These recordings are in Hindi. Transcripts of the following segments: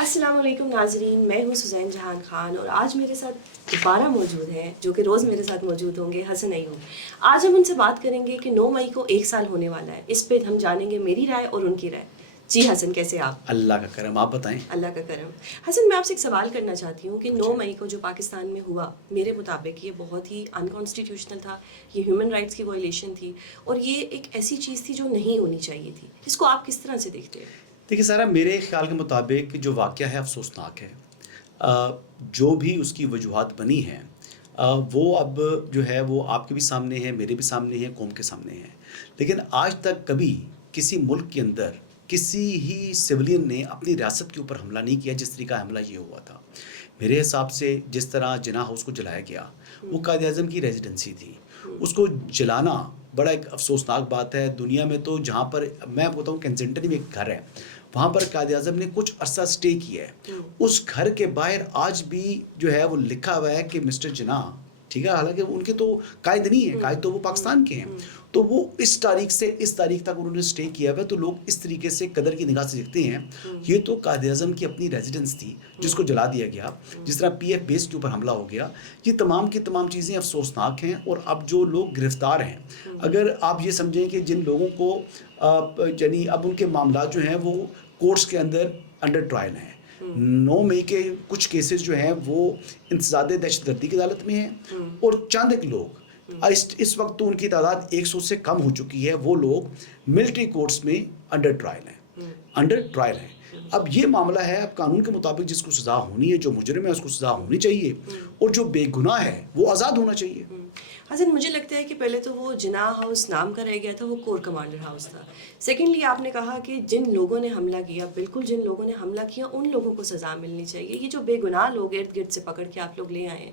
अस्सलाम वालेकुम नाजरीन, मैं हूँ सुज़ैन जहान खान और आज मेरे साथ दोबारा मौजूद हैं जो कि रोज़ मेरे साथ मौजूद होंगे हसन अय्यूब। आज हम उनसे बात करेंगे कि 9 मई को 1 साल होने वाला है। इस पे हम जानेंगे मेरी राय और उनकी राय। जी हसन, कैसे आप? अल्लाह का करम, आप बताएं। अल्लाह का करम। हसन, मैं आपसे एक सवाल करना चाहती हूँ कि 9 मई को जो पाकिस्तान में हुआ, मेरे मुताबिक ये बहुत ही अनकॉन्स्टिट्यूशनल था, ये ह्यूमन राइट्स की वायलेशन थी और ये एक ऐसी चीज़ थी जो नहीं होनी चाहिए थी। इसको आप किस तरह से देखते हैं? देखिए सारा, मेरे ख्याल के मुताबिक जो वाक़या है अफ़सोसनाक है। जो भी उसकी वजूहात बनी हैं, वो अब जो है वो आपके भी सामने है, मेरे भी सामने है, कौम के सामने है। लेकिन आज तक कभी किसी मुल्क के अंदर किसी ही सिविलियन ने अपनी रियासत के ऊपर हमला नहीं किया जिस तरीका हमला ये हुआ था। मेरे हिसाब से जिस तरह जिन्ना हाउस को जलाया गया, वो कायद-ए-आज़म की रेज़िडेंसी थी। उसको जलाना बड़ा एक अफ़सोसनाक बात है। दुनिया में तो जहाँ पर मैं बताऊँ, केंसिंगटन में एक घर है, वहाँ पर कायद-ए-आज़म ने कुछ अरसा स्टे किया है। उस घर के बाहर आज भी जो है वो लिखा हुआ है कि मिस्टर जिन्ना, ठीक है, हालाँकि उनके तो कायद नहीं है, कायद तो वो पाकिस्तान के हैं। तो वो इस तारीख से इस तारीख तक उन्होंने स्टे किया हुआ है, तो लोग इस तरीके से कदर की निगाह से देखते हैं। ये तो कायद-ए-आज़म की अपनी रेज़िडेंस थी जिसको जला दिया गया, जिस तरह पीएफ बेस के ऊपर हमला हो गया। ये तमाम की तमाम चीज़ें अफ़सोसनाक हैं। और अब जो लोग गिरफ़्तार हैं, अगर आप ये समझें कि जिन लोगों को यानी अब उनके मामलात जो हैं वो कोर्ट्स के अंदर अंडर ट्रायल हैं। 9 मई के कुछ केसेस जो हैं वो इंसदादे दहशतगर्दी की अदालत में हैं और चंद एक लोग इस वक्त तो उनकी तादाद 100 से कम हो चुकी है, वो लोग मिलिट्री कोर्ट्स में अंडर ट्रायल हैं। अब ये मामला है, अब कानून के मुताबिक जिसको सज़ा होनी है, जो मुजरिम है उसको सज़ा होनी चाहिए और जो बेगुनाह है वो आज़ाद होना चाहिए। हसन, मुझे लगता है कि पहले तो वो जिन्ना हाउस नाम का रह गया था, वो कोर कमांडर हाउस था। सेकेंडली आपने कहा कि जिन लोगों ने हमला किया, बिल्कुल जिन लोगों ने हमला किया उन लोगों को सज़ा मिलनी चाहिए। ये जो बेगुनाह लोग इर्द गिर्द से पकड़ के आप लोग ले आए हैं,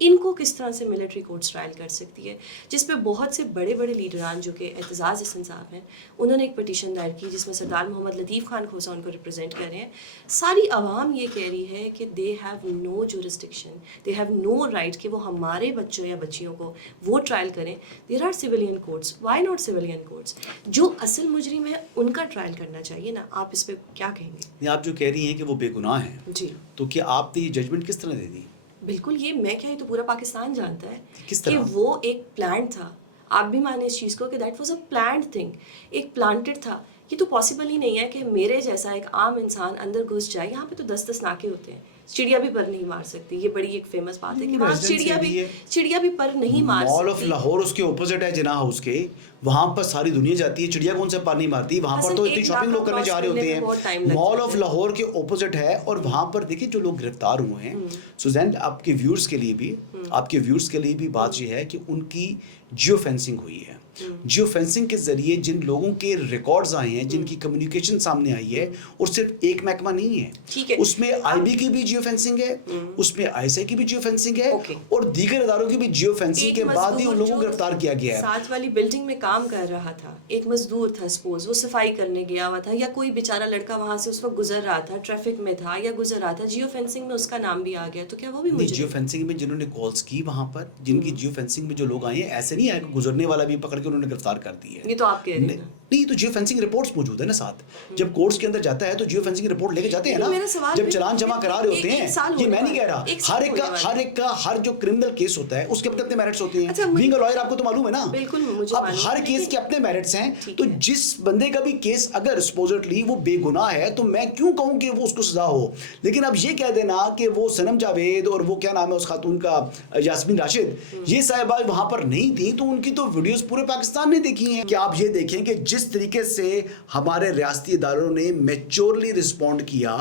इनको किस तरह से मिलिट्री कोर्ट्स ट्रायल कर सकती है? जिस पे बहुत से बड़े बड़े लीडरान जो कि एतजाज़ हसन साहब हैं, उन्होंने एक पटिशन दायर की जिसमें सरदार मोहम्मद लतीफ़ खान खोसा उनको रिप्रेजेंट कर रहे हैं। सारी आवाम ये कह रही है कि they have no jurisdiction, they have no right कि वो हमारे बच्चों या बच्चियों को वो ट्रायल करें। There are civilian courts, why not civilian courts? जो असल मुजरिम है उनका ट्रायल करना चाहिए ना। आप इस पर क्या कहेंगे? आप जो कह रही हैं कि वो बेगुनाह हैं, जी, तो क्या आपने ये जजमेंट किस तरह दे दी? बिल्कुल। ये मैं क्या, ये तो पूरा पाकिस्तान जानता है किस कि तरह? वो एक प्लान था। आप भी माने इस चीज़ को कि that was a planned thing, एक प्लांटेड था। ये तो पॉसिबल ही नहीं है कि मेरे जैसा एक आम इंसान अंदर घुस जाए। यहाँ पे तो 10-10 नाके होते हैं, चिड़िया भी पर नहीं मार सकती। ये बड़ी एक फेमस बात है कि वहाँ चिड़िया भी पर नहीं मार मॉल ऑफ सकती। लाहौर उसके ऑपोजिट है जिन्ना हाउस के, वहाँ पर सारी दुनिया जाती है, चिड़िया कौन से पार नहीं मारती। वहाँ पर हसन, तो एक इतनी शॉपिंग नाका लोग करने क्रॉस जा रहे करने होते में बहुत टाइम लग हैं। मॉल जाता ऑफ है। लाहौर के ऑपोजिट है और वहाँ पर देखिए जो लोग गिरफ्तार हुए हैं, सुजैन आपके व्यूअर्स के लिए भी बात ये है कि उनकी जियो फेंसिंग हुई है। जियो फेंसिंग के जरिए जिन लोगों के रिकॉर्ड्स आए हैं, जिनकी कम्युनिकेशन सामने आई है, और सिर्फ एक महकमा नहीं है, ठीक है, उसमें आईबी की भी जियो फेंसिंग है, उसमें आईएसआई की भी जियो फेंसिंग है ओके। और दीगर इदारों की भी जियो फेंसिंग एक के बाद ही उन मजदूर लोगों को जो गिरफ्तार किया गया है। साथ वाली बिल्डिंग में काम कर रहा था, एक मजदूर था, सपोज वो सफाई करने गया हुआ था, या कोई बेचारा लड़का वहां से उस वक्त गुजर रहा था, ट्रैफिक में था या गुजर रहा था, जियो फेंसिंग में उसका नाम भी आ गया, तो क्या वो भी नहीं, मुझे जियो फेंसिंग में जिन्होंने कॉल्स की, वहां पर जिनकी जियो फेंसिंग में जो लोग आए हैं, ऐसे नहीं है कि गुजरने वाला भी पकड़ के उन्होंने गिरफ्तार कर दी है। ये तो आप कह रहे हैं ना। नहीं, तो जियो फेंसिंग रिपोर्ट्स मौजूद है ना साथ। जब कोर्ट्स के अंदर जाता है तो जियो फेंसिंग रिपोर्ट लेके जाते हैं ना, मेरा सवाल जब चालान जमा करा रहे होते हैं। ये मैं नहीं कह रहा, हर जो क्रिमिनल केस होता है उसके अपने मेरिट्स होते हैं। बीइंग अ लॉयर आपको तो मालूम है ना। बिल्कुल, मुझे अब हर केस के अपने मेरिट्स हैं। तो जिस बंदे का भी केस अगर सपोजिटली वो बेगुनाह है, तो मैं क्यों कहूं कि वो उसको सजा हो। लेकिन अब ये कह देना कि वो सनम जावेद और वो क्या नाम है उस खातून का, यास्मीन राशिद, ये साहिबा वहां पर नहीं थी, तो उनकी तो वीडियोस पूरे पाकिस्तान ने देखी हैं। कि आप ये देखें कि जिस तरीके से हमारे रियासती इदारों ने मैच्योरली रिस्पॉन्ड किया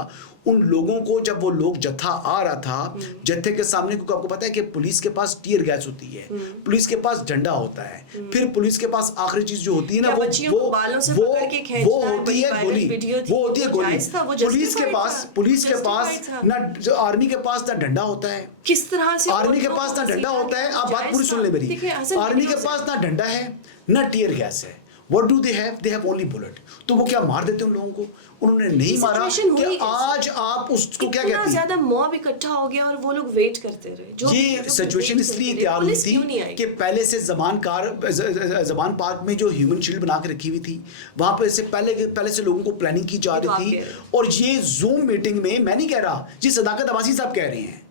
उन लोगों को, जब वो लोग जत्था आ रहा था, जत्थे के सामने, क्योंकि आपको पता है कि पुलिस के पास टीयर गैस होती है, पुलिस के पास डंडा होता है, फिर पुलिस के पास आखिरी चीज जो होती है ना, वो होती है गोली, वो होती है गोली। पुलिस के पास ना, जो आर्मी के पास ना डंडा होता है, किस तरह से आर्मी के पास ना डंडा होता है। आप बात पूरी सुन ले मेरी। आर्मी के पास ना डंडा है ना टीयर गैस है। What do they have? They have only bullet. तो वो क्या मार देते उन लोगों को? उन्होंने नहीं मारा कि आज आप उसको क्या इतना कहती हैं? ज्यादा मॉब इकट्ठा हो गया और वो लोग वेट करते रहे। ये सिचुएशन इसलिए तैयार हुई थी कि पहले से जबान पार्क में जो ह्यूमन शील्ड बना के रखी हुई थी, वहां पर से पहले से लोगों को प्लानिंग की जा रही थी। और ये जूम मीटिंग में, मैं नहीं कह रहा, ये सदाकत अब्बासी साहब कह रहे हैं,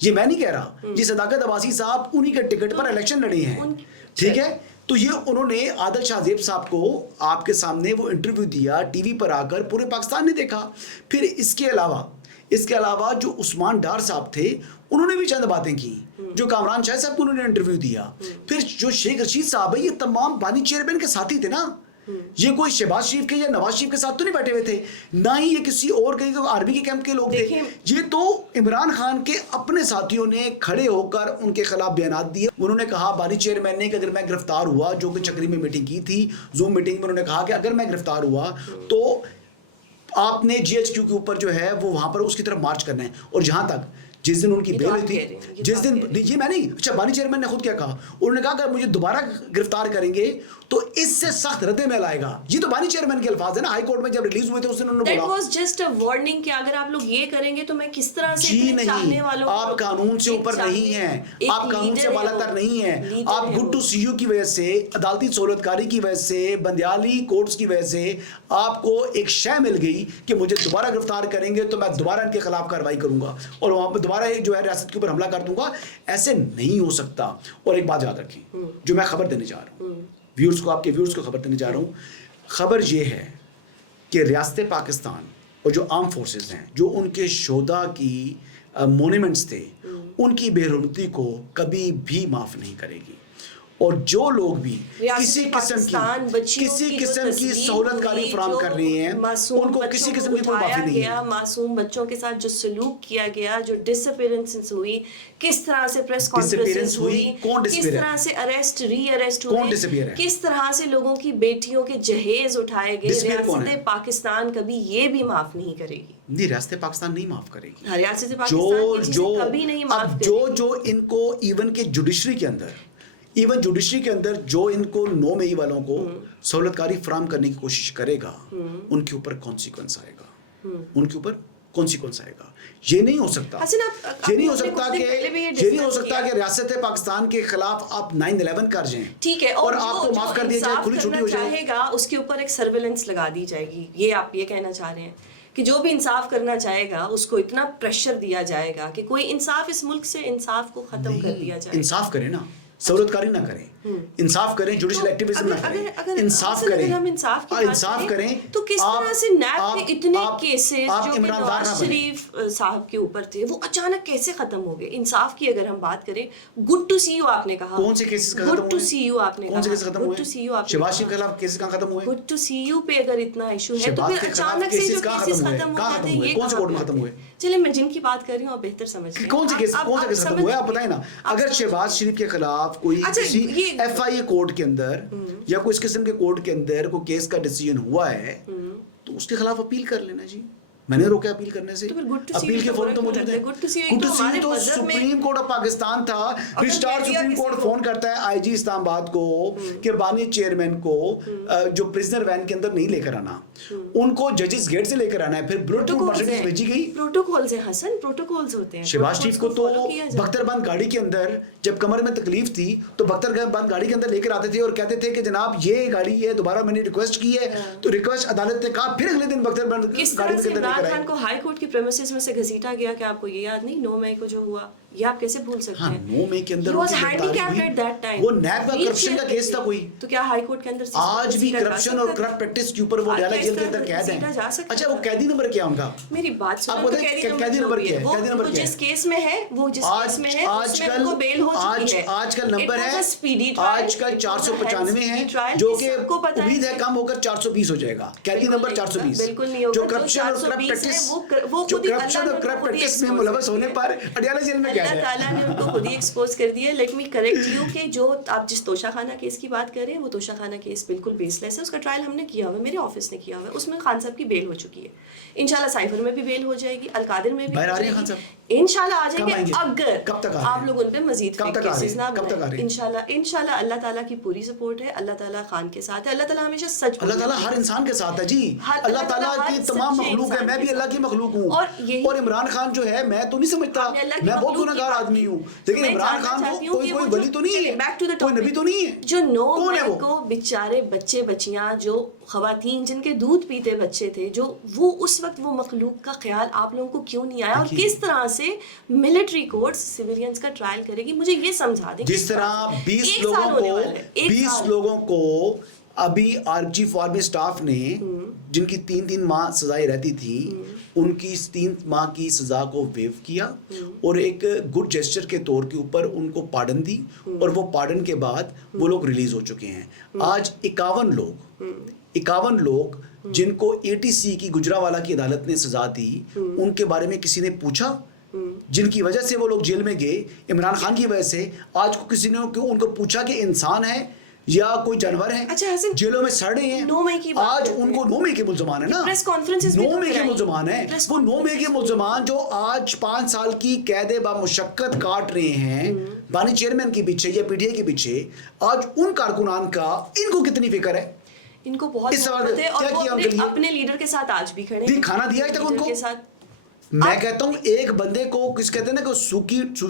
ये मैं नहीं कह रहा, ये सदाकत अब्बासी साहब उन्हीं के टिकट पर इलेक्शन लड़े हैं, ठीक है। तो ये उन्होंने आदिल शाहजेब साहब को आपके सामने वो इंटरव्यू दिया टीवी पर आकर, पूरे पाकिस्तान ने देखा। फिर इसके अलावा जो उस्मान डार साहब थे, उन्होंने भी चंद बातें की। जो कामरान शाह साहब को उन्होंने इंटरव्यू दिया। फिर जो शेख रशीद साहब है, ये तमाम बानी चेयरमैन के साथी थे ना। ये कोई शहबाज शरीफ के या नवाज शरीफ के साथ तो नहीं बैठे हुए थे, ना ही ये किसी और के आर्मी के कैंप के लोग थे। ये तो इमरान खान के अपने साथियों ने खड़े होकर उनके खिलाफ बयान दिए। उन्होंने कहा, बानी चेयरमैन ने, कि अगर मैं गिरफ्तार हुआ, जो कि चक्री में मीटिंग की थी, जूम मीटिंग में उन्होंने कहा कि अगर मैं गिरफ्तार हुआ तो आपने GHQ के ऊपर जो है वो वहां पर उसकी तरफ मार्च करना है। और जहां तक जिस दिन उनकी बेल हुई थी, जिस दिन, ये मैं नहीं, अच्छा बानी चेयरमैन ने खुद क्या कहा, उन्होंने कहा अगर मुझे दोबारा गिरफ्तार करेंगे तो इससे सख्त रद्द-ए-अमल आएगा। ये तो बानी चेयरमैन के अल्फाज है ना। हाई कोर्ट में जब रिलीज हुए थे उस दिन उन्होंने बोला, That was just a warning कि अगर आप लोग ये करेंगे तो मैं किस तरह से जी नहीं, आप कानून से ऊपर नहीं हैं, आप कानून से बालातर नहीं हैं। आप गुड टू सी यू की वजह से, अदालती सहूलतकारी की वजह से, बंदियाली कोर्ट्स की वजह से आपको एक शय मिल गई कि मुझे दोबारा गिरफ्तार करेंगे तो मैं दोबारा इनके खिलाफ कार्रवाई करूंगा और वहां पर दोबारा जो है रियासत के ऊपर हमला कर दूंगा। ऐसे नहीं हो सकता। और एक बात याद रखें, जो मैं खबर देने जा रहा हूँ व्यूअर्स को, आपके व्यूअर्स को खबर देने जा रहा हूँ, खबर ये है कि रियासत पाकिस्तान और जो आर्म फोर्सेस हैं, जो उनके शोधा की मोन्यूमेंट्स थे, उनकी बेरुमती को कभी भी माफ़ नहीं करेगी। और जो लोग भी किसी किस्म की सहूलतकारी फराहम कर रहे हैं, उनको किसी किस्म की कोई माफी नहीं है। मासूम बच्चों के साथ जो सलूक किया गया, जो डिसअपीयरेंसेस हुई, किस तरह से प्रेस कॉन्फ्रेंसेस हुई, किस तरह से अरेस्ट री-अरेस्ट हुए, किस तरह से लोगों की बेटियों के जहेज उठाए गए, रियासत पाकिस्तान कभी ये भी माफ नहीं करेगी। नहीं, रियासत पाकिस्तान नहीं माफ करेगी। रियासत पाकिस्तान कभी नहीं माफ करेगी। जो इनको इवन जुडिशरी के अंदर जो इनको 9 मई वालों को सहूलतकारी फराहम करने की कोशिश करेगा, उनके ऊपर कॉन्सिक्वेंस आएगा, उनके ऊपर कॉन्सिक्वेंस आएगा। ये नहीं हो सकता, ये नहीं हो सकता कि रियासत पाकिस्तान के खिलाफ आप 9/11 कर जाएं, ठीक है, और आपको माफ कर दिया जाए, खुली छुट्टी हो जाएगा, उसके ऊपर एक सर्वेलेंस लगा दी जाएगी। ये आप ये कहना चाह रहे हैं कि जो भी इंसाफ करना चाहेगा उसको इतना प्रेशर दिया जाएगा कि कोई इंसाफ, इस मुल्क से इंसाफ को खत्म कर दिया जाए। इंसाफ करें ना, सहूलतकारी ना करें, इंसाफ करें, जुडिशल एक्टिविज्म ना करें, इंसाफ करें। हम इंसाफ करें तो किस तरह से नैब के इतने केसेस जो कि इमरान नवाज शरीफ साहब के ऊपर थे, वो अचानक कैसे खत्म हो गए? इंसाफ की अगर हम बात करें, गुड टू सी यू आपने कहा, कौन से केसेस खत्म हुए? गुड टू सी यू आपने कहा, गुड टू सी यू आपने शहबाज शरीफ के खिलाफ केसेस कहां खत्म हुए? गुड टू सी यू पे अगर इतना इशू है तो फिर अचानक से जो केसेस खत्म हो जाते हैं, ये कौन से कोर्ट में खत्म हुए? चलिए, मैं जिनकी बात कर रही हूँ आप बेहतर समझ रहे हैं। कौन से केस खत्म हुए आप बताएं ना। अगर शहबाज शरीफ के खिलाफ कोई FIA कोर्ट के अंदर या कोई इस किस्म के कोर्ट के अंदर कोई केस का डिसीजन हुआ है तो उसके खिलाफ अपील कर लेना जी। मैंने रोका अपील करने से, अपील के फॉर्म तो मौजूद है। गुड टू सी तो सुप्रीम कोर्ट ऑफ पाकिस्तान था। रिस्टार सुप्रीम कोर्ट फोन करता है IG इस्लामाबाद को कि बानी चेयरमैन को जो प्रिजनर वैन के अंदर नहीं लेकर आना, उनको जजेस गेट से लेकर आना है। फिर बुलेट मर्सिडीज भेजी गई। प्रोटोकॉल्स हैं हसन, प्रोटोकॉल्स होते हैं। शहबाज शरीफ को तो बख्तरबंद गाड़ी के अंदर जब कमर में तकलीफ थी तो बख्तरबंद गाड़ी के अंदर लेकर आते थे और कहते थे कि जनाब ये गाड़ी है, दोबारा मैंने रिक्वेस्ट की है, तो रिक्वेस्ट अदालत ने कहा, फिर अगले दिन बख्तरबंद गाड़ी के अंदर इमरान खान को हाई कोर्ट की प्रेमिसेस में से घसीटा गया कि आपको ये याद नहीं 9 मई को जो हुआ, ये आप कैसे भूल सकते हैं? 9 मई के अंदर वो नैब का करप्शन का केस था कोई, तो क्या हाई कोर्ट के अंदर आज भी करप्शन और करप्ट प्रैक्टिस के ऊपर वो डाला जेल के अंदर कैद है। अच्छा, वो कैदी नंबर क्या उनका? मेरी बात सुनो, आपको कैदी नंबर क्या है? कैदी नंबर जिस केस में है, वो जिस केस में है उसमें उनको बेल हो चुकी है। आजकल नंबर है, आजकल 495 है, जो कि उम्मीद है कम होकर 420 हो जाएगा। कैदी नंबर 420 बिल्कुल नहीं होगा। जो करप्शन और करप्ट प्रैक्टिस में मुलव्वस होने पर अडयाला जेल में कैद है। अल्लाह ताला ने उनको खुद ही एक्सपोज कर दिया। लेट मी करेक्ट यू कि जो आप जिस तोशाखाना केस की बात कर रहे हैं, वो तोशाखाना केस बिल्कुल बेसलेस है। उसका ट्रायल हमने किया हुआ है, मेरे ऑफिस ने किया हुआ है। उसमें उसमें खान साहब की बेल हो चुकी है। इंशाल्लाह साइफर में भी बेल हो जाएगी, अलकादिर में भी बाहर हो आ रहे हैं जाएगी। खान साहब? इंशाल्लाह आ कब जाएंगे आएंगे? अगर कब तक आ रहे आप हैं? लोग उन पे मजीद कब फेक तक आ रहे केसेस हैं? ना कब तक आ रहे हैं? इंशाल्लाह अल्लाह ताला की पूरी सपोर्ट है, अल्लाह ताला खान के साथ है, अल्लाह ताला हमेशा सच अल्लाह ताला बोलता हर है। इंसान के साथ है जी। हर- अल्लाह ताला हर की तमाम सच्चे मखलूक है, इंसान मैं भी के अल्लाह साथ। की मखलूक हूँ। और यही- और इमरान खान जो है, मैं तो नहीं समझता, आपने अल्लाह की मैं बहुत मखलूक की गुनहगार बात आदमी की। हूँ, तो लेकिन मैं इमरान जानना खान चाहती को हूँ कि कोई वो जो- वली तो नहीं चलिए, है, back to the कोई topic। नबी तो नहीं है। जो 9 कौन है मई वो? को बेचारे बच्चे बच्चियां, जो खवातीन जिनके दूध पीते बच्चे थे, जो वो उस वक्त वो मखलूक का ख्याल आप लोगों को क्यों नहीं आया, और देखिए- किस तरह से मिलिट्री कोर्ट्स सिविलियंस का ट्रायल करेगी, मुझे ये समझा दें। जिस किस तरह से? 20 एक लोगों साल होने को वाला है, एक 20 साल। लोगों को अभी आरजी फॉर्मी स्टाफ ने जिनकी 3-3 माह सजाएं रहती थी, उनकी इस 3 माह की सजा को वेव किया और एक गुड जेस्चर के तौर के ऊपर उनको पार्डन दी, और वो पार्डन के बाद वो लोग रिलीज हो चुके हैं। आज 51 लोग जिनको ATC की गुजरावाला की अदालत ने सजा दी, उनके बारे में किसी ने पूछा? जिनकी वजह से वो लोग जेल में गए, इमरान खान की वजह से, आज को किसी ने उनको पूछा कि इंसान है या कोई जानवर है? अच्छा हसन, जेलों में सड़ रहे हैं। 9 मई की बात आज करते हैं। उनको 9 मई के मुल्जमान है ना, प्रेस कॉन्फ्रेंसेस भी 9 तो मई के कराई। मुल्जमान है। प्रेस वो 9 मई के मुल्जमान जो आज 5 साल की कैद बामुशक्कत काट रहे हैं बानी चेयरमैन के पीछे या PTI के पीछे, आज उन कारकुनान का इनको कितनी फिक्र है? इनको बहुत इस सवाल मोहब्बत है, क्या और वो किया अपने, उनके लिए? अपने लीडर के साथ आज भी खड़े दी हैं। खाना दिया है तक लीडर उनको? के साथ मैं कहता हूँ एक बंदे को किस कहते हैं ना कि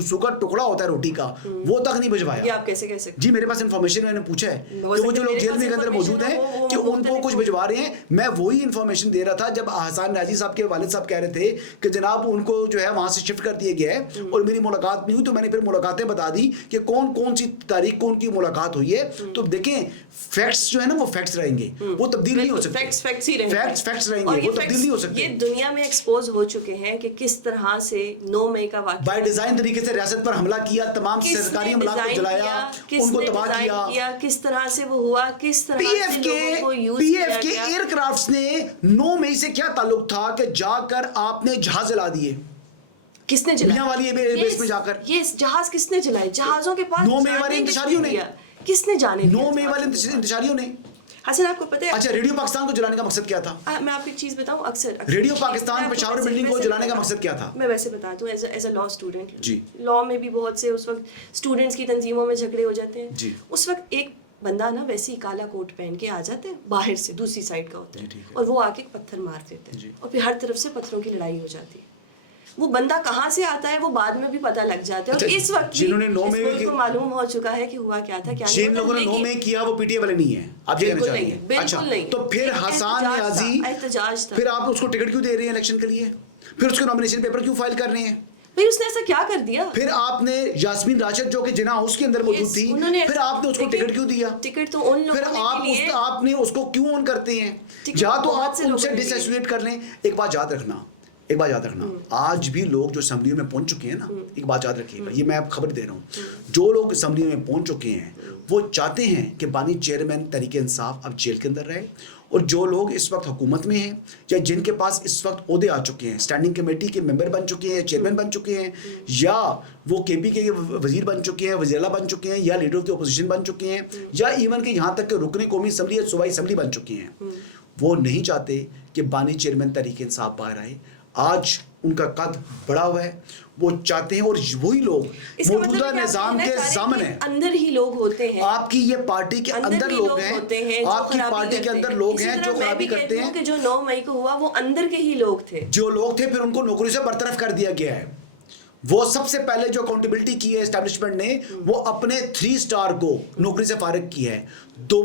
सूखा टुकड़ा होता है रोटी का, वो तक नहीं ये भिजवाया। आप कैसे कह सकते जी मेरे पास इन्फॉर्मेशन मैंने पूछा है कि वो जो लोग जेल में के अंदर मौजूद हैं कि उनको कुछ भिजवा रहे हैं। मैं वही इन्फॉर्मेशन दे रहा था जब हसन नाजी साहब के वालिद साहब कह रहे थे कि जनाब उनको जो है वहां से शिफ्ट कर दिया गया है, और मेरी मुलाकात नहीं हुई, तो मैंने फिर मुलाकातें बता दी कि कौन कौन सी तारीख को उनकी मुलाकात हुई है। तो देखें फैक्ट्स जो है ना वो फैक्ट्स रहेंगे, वो तब्दील नहीं हो सकते। फैक्ट्स ही रहेंगे। फैक्ट्स रहेंगे, वो तब्दील नहीं हो सकते। ये दुनिया में एक्सपोज हो चुके हैं कि किस तरह से 9 मई का वाक़या बाय डिजाइन तरीके से रियासत पर हमला किया, तमाम सरकारी अमलाक को जलाया, उनको तबाह किया। किस तरह से वो हुआ, किस तरह से लोगों को यूज पीएफ किया के गया। एयरक्राफ्ट्स ने 9 मई से क्या ताल्लुक था कि जाकर आपने जहाज जला दिए? किसने जलाया? मियां वाली बेस में जाकर ये जहाज किसने जलाए? जहाजों के पास 9 मई वाले जाने इंतशारियों किसने ने? दिया? किसने जाने 9 मई वाले इंतशारियों ने। हसन आपको पता है, अच्छा, रेडियो पाकिस्तान को जलाने का मकसद क्या था? मैं आपको एक चीज बताऊं, अक्सर रेडियो पाकिस्तान पेशावर बिल्डिंग को जलाने का मकसद क्या था? मैं वैसे बताता हूँ, एज अ लॉ स्टूडेंट जी। लॉ में भी बहुत से उस वक्त स्टूडेंट्स की तंजीमों में झगड़े हो जाते हैं। जी। उस वक्त एक बंदा ना वैसे ही काला कोट पहन के आ जाते हैं, बाहर से दूसरी साइड का होता जी, ठीक है, है। और वो आके पत्थर मार देते जी। हैं, और फिर हर तरफ से पत्थरों की लड़ाई हो जाती है। वो बंदा कहाँ से आता है वो बाद में भी पता लग जाता है, और अच्छा, इस वक्त भी जिन्होंने 9 इस मई मुल्क के- को मालूम हो चुका है कि हुआ क्या था, क्या नहीं जिन हुआ था, लोगों ने 9 लेकिन- मई किया वो PTI वाले नहीं है, आप ये कहना बिल्कुल चाह रहे नहीं है, हैं? बिल्कुल अच्छा, नहीं। तो फिर एक हसन एहतजाज था, नियाजी, एहतजाज था। फिर आप उसको टिकट क्यों दे रहे हैं इलेक्शन के लिए? फिर उसके नॉमिनेशन पेपर क्यों फाइल कर रहे हैं? भाई उसने ऐसा क्या कर दिया? फिर आपने यास्मीन राशिद जो कि जिना हाउस के अंदर मौजूद Yes, थी, उन्होंने फिर आपने उसको टिकट क्यों दिया? टिकट तो उन फिर लोगों आप ने के लिए, आपने उसको क्यों ऑन करते हैं? टिकट या तो बहुत आप से लोगों उनसे ने लिए। डिसएसोसिएट कर लें। एक बात याद रखना, आज भी लोग जो असम्बली में पहुंच चुके हैं ना, एक बात याद रखिएगा, ये मैं आप खबर दे रहा हूँ, जो लोग असम्बली में पहुंच चुके हैं वो चाहते हैं कि बानी चेयरमैन तरीके इंसाफ अब जेल के अंदर रहे, और जो लोग इस वक्त हुकूमत में हैं या जिनके पास इस वक्त ओहदे आ चुके हैं, स्टैंडिंग कमेटी के मेंबर बन चुके हैं, चेयरमैन बन चुके हैं, या वो KP के वजीर बन चुके हैं, वज़ीर आला बन चुके हैं, या लीडर ऑफ द अपोजिशन बन चुके हैं, या इवन के यहाँ तक के रुकने कौमी असम्बली या सूबाई असम्बली बन चुके हैं, वो नहीं चाहते कि बानी चेयरमैन तरीके इंसाफ बाहर आए। आज उनका कद बढ़ा हुआ है, वो चाहते हैं, और वही लोग इसका मौजूदा मतलब है कि आप निज़ाम कहना के चाह रहे हैं ज़ामन कि है। अंदर ही लोग होते हैं, आपकी ये पार्टी के अंदर भी लोग होते हैं हैं, जो आपकी खराबी पार्टी के करते अंदर हैं। लोग इसी हैं तरह जो मैं खराबी भी कहती करते हूँ हैं। कि जो 9 मई को हुआ वो अंदर के ही लोग थे। जो लोग थे फिर उनको नौकरी से बरतरफ कर दिया गया है। वो सबसे पहले जो अकाउंटेबिलिटी की है एस्टैब्लिशमेंट ने, वो अपने 3 स्टार को नौकरी से फारिग किया है, दो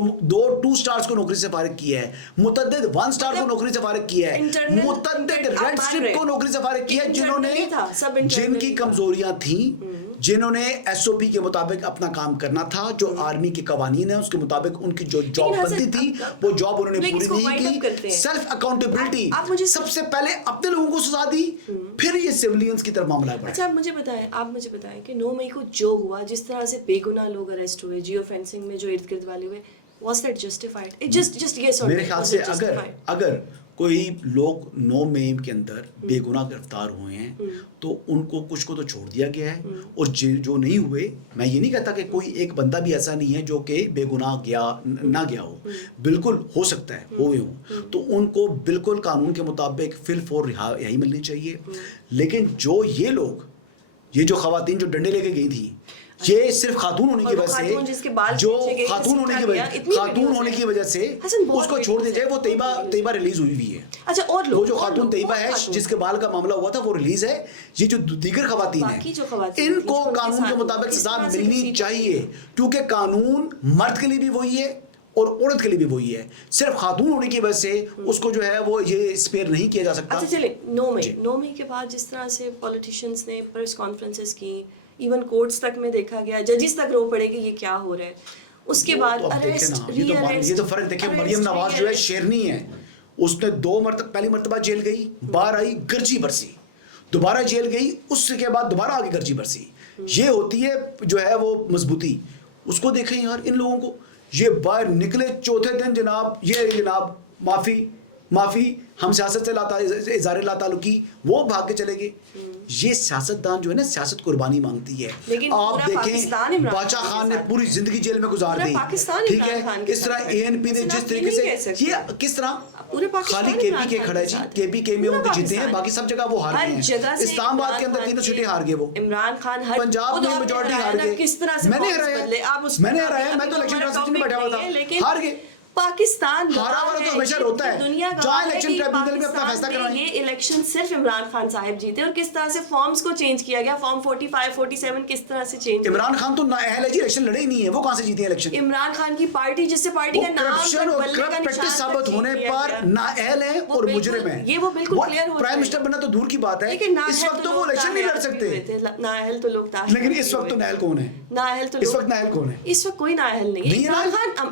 2 स्टार्स को नौकरी से फारिग किया है, मुतअद्दिद 1 स्टार को नौकरी से फारिग किया है, इंटरनल- मुतअद्दिद आप रेड मान स्ट्रिप रहे को नौकरी से फारिग किया है, इंटरनल नहीं था, सब इंटरनल जिनकी ही था। कमजोरियां थी, जिन्होंने SOP के मुताबिक अपना काम करना था, जो आर्मी के कवानीन है उसके मुताबिक उनकी जो जॉब लेकिन बनती हसन, थी अब- वो जॉब उन्होंने लेकिन पूरी इसको wind up नहीं करते की। हैं। सेल्फ अकाउंटेबिलिटी आप मुझे सबसे पहले अपने लोगों को सजा दी, फिर ये सिविलियंस की तरफ मामला बढ़ा। अच्छा आप मुझे बताएं कि 9 मई को जो हुआ, जिस तरह से बेगुनाह लोग अरेस्ट हुए, जियो फेंसिंग में जो इर्द गिर्द वाले हुए, was that justified? It just yes or no, मेरे ख्याल was से it justified? अगर कोई लोग 9 मई के अंदर बेगुनाह गिरफ्तार हुए हैं तो उनको कुछ को तो छोड़ दिया गया है और जो नहीं हुए, मैं ये नहीं कहता कि कोई एक बंदा भी ऐसा नहीं है जो कि बेगुनाह ना गया हो, बिल्कुल हो सकता है हुए हो, तो उनको बिल्कुल कानून के मुताबिक फिल फॉर रिहाई मिलनी चाहिए। लेकिन ये जो खवातीन जो डंडे लेके गई थी, ये सिर्फ खातून होने की वजह से, जो खातून होने की वजह से उसको छोड़ दिया जाए। वो तैयबा रिलीज हुई है। अच्छा, और वो जो खातून तैयबा है जिसके बाल का मामला हुआ था वो रिलीज है। ये जो दीगर खवातीन है इनको कानून के मुताबिक सजा मिलनी चाहिए, क्योंकि कानून मर्द के लिए भी वही है और औरत के लिए भी वही है। सिर्फ खातून होने की वजह से उसको जो है वो ये स्पेयर नहीं किया जा सकता। अच्छा चले, 9 मई के बाद जिस तरह से पॉलिटिशियंस ने प्रेस कॉन्फ्रेंसेस की, इवन कोर्ट्स तक में देखा गया, जजेस तक रो पड़े कि ये क्या हो रहा है, उसके बाद अरेस्ट, ये तो फर्क देखिए। मरियम नवाज जो है शेरनी है, उसने पहली मर्तबा जेल गई, बाहर आई गर्जी बरसी, दोबारा जेल गई, उसके बाद दोबारा आगे गर्जी बरसी। ये होती है जो है वो मजबूती। उसको देखें यार, इन लोगों को ये बाहर निकले चौथे दिन जनाब माफी हम सियासत से इज़ारे लाताल्लुकी, वो भाग के चले गए। ये सियासतदान जो है ना, सियासत कुर्बानी मांगती है। आप देखें बादशाह खान ने पूरी जिंदगी जेल में गुजार दी, ठीक है। इस तरह ANP ने जिस तरीके से ये किस तरह खाली KPK खड़ा है जी, KPK में वो जीते हैं, बाकी सब जगह वो हार गए हैं। इस्लामाबाद के अंदर 3 सीटें हार गए वो, इमरान खान पंजाब में मेजॉरिटी हार गए, मैंने हराया, मैं तो इलेक्शन ट्रांसलेशन में बैठा हुआ था, हार गए। पाकिस्तान हारा वाला तो हमेशा रोता है। दुनिया जहाँ इलेक्शन ट्रिब्यूनल में अपना फैसला करवाएं। ये इलेक्शन सिर्फ इमरान खान साहब जीते, और किस तरह से फॉर्म्स को चेंज किया गया, फॉर्म 45, 47 किस तरह से चेंज। इमरान खान तो नाअहल है जी, इलेक्शन लड़े ही नहीं है, वो कहाँ से जीते इलेक्शन। इमरान खान की पार्टी, जिससे पार्टी का नाम करप्शन और करप्ट प्रैक्टिस साबित होने पर नाअहल है और मुजरिम है। ये वो बिल्कुल क्लियर हो, प्राइम मिनिस्टर बनना तो दूर की बात है, इस वक्त तो वो इलेक्शन नहीं लड़ सकते। नाअहल तो लोग, लेकिन इस वक्त तो नाअहल कौन है? नाअहल तो इस वक्त नाअहल कौन है? इस वक्त कोई नाअहल नहीं है।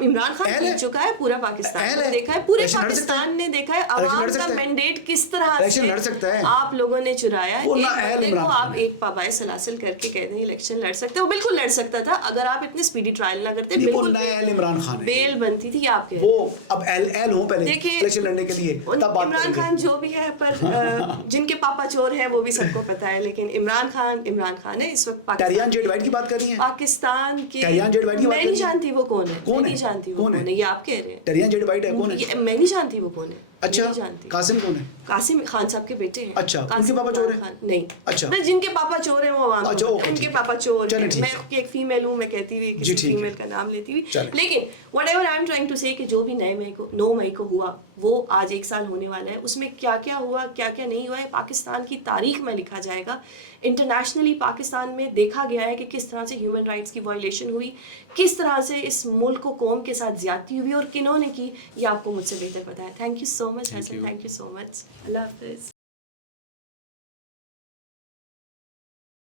इमरान खान जीत चुका है, पूरा पाकिस्तान देखा है, पूरे पाकिस्तान ने देखा है अवाम का मैंडेट किस तरह से लड़ सकता है। आप लोगों ने चुराया। आप एक पाबाए सलासिल करके कहते हैं इलेक्शन लड़ सकते हो, बिल्कुल लड़ सकता था अगर आप इतने स्पीडी ट्रायल ना करते। बिल्कुल इमरान खान बेल बनती थी आपके। वो अब एल हो पहले इलेक्शन लड़ने के लिए, तब बात इमरान खान जो भी है, पर जिनके पापा चोर हैं वो भी सबको पता है, लेकिन इमरान खान है इस वक्त। टरियान जेड वाइट की बात कर रही हैं? पाकिस्तान के मैं नहीं जानती वो कौन है, नहीं जानती वो कौन है, ये आप कह रहे हैं। टरियान जेड वाइट है कौन है? मैं नहीं जानती वो कौन है। अच्छा, कासिम कौन है? कासिम खान साहब के बेटे हैं। अच्छा, उनके पापा चोर हैं? नहीं। अच्छा, मैं जिनके पापा चोर हैं वो आवाम, अच्छा, उनके पापा चोर हैं। मैं एक फीमेल हूँ, मैं कहती हुई किसी फीमेल का नाम लेती हुई, लेकिन whatever I am trying to say कि जो भी 9 मई को हुआ वो आज 1 साल होने वाला है। उसमें क्या क्या हुआ, क्या क्या नहीं हुआ है, पाकिस्तान की तारीख में लिखा जाएगा। इंटरनेशनली पाकिस्तान में देखा गया है कि किस तरह से ह्यूमन राइट्स की वायलेशन हुई, किस तरह से इस मुल्क को कौम के साथ ज्यादती हुई और किन्होंने की, ये आपको मुझसे बेहतर पता है। Thank you so much Hasan, thank you so much. अल्लाह हाफिज़।